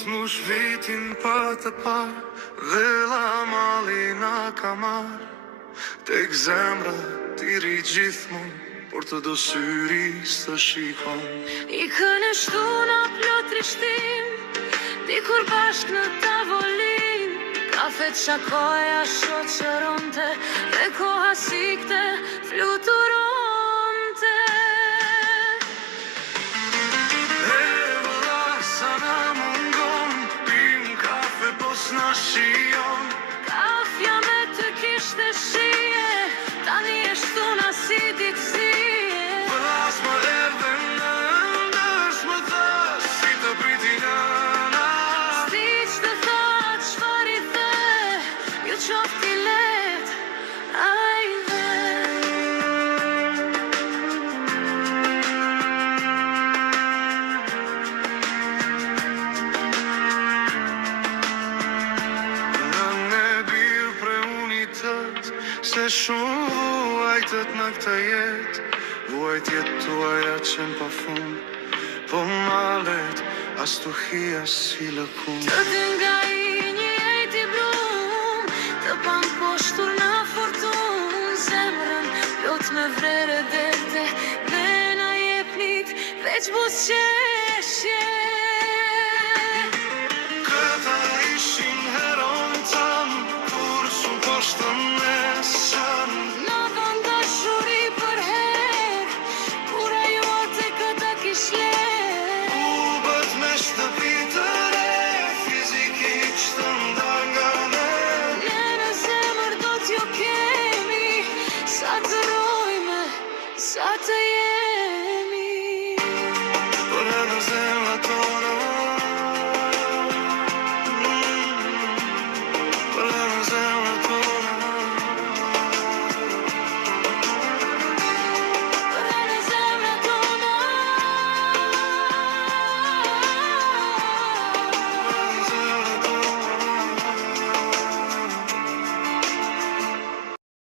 t'mush vitin pa të par dhe la mali na ka mar. Tek zemra ti ri gjithmon, por të do syri së shikon. I kënë shtuna plot trishtim, dikur bashk në tavolin. Kafet shakoja shoqëronte dhe koha sikte fluturonte. E vëlla sa na mungon, pim kafe pos na shion. Kafja me të kishte shije, tani e shtuna si ditësie. Vëlla s'më erdhe në ndër, s'më tha si të priti nëna. Si që të thot çfar i the, ju qofti let, ajde. Në ne birë pre unitet, se shumë vuajtët në këtë jetë. Vuajtjet tuaja qenë pa fund, po malet as tu hia si lëkun. Të dy nga i një ejti brum, të pamposhtur në fortun. Zemrën plot me vrere dete, dhe na jepnit veç buzëqeshje.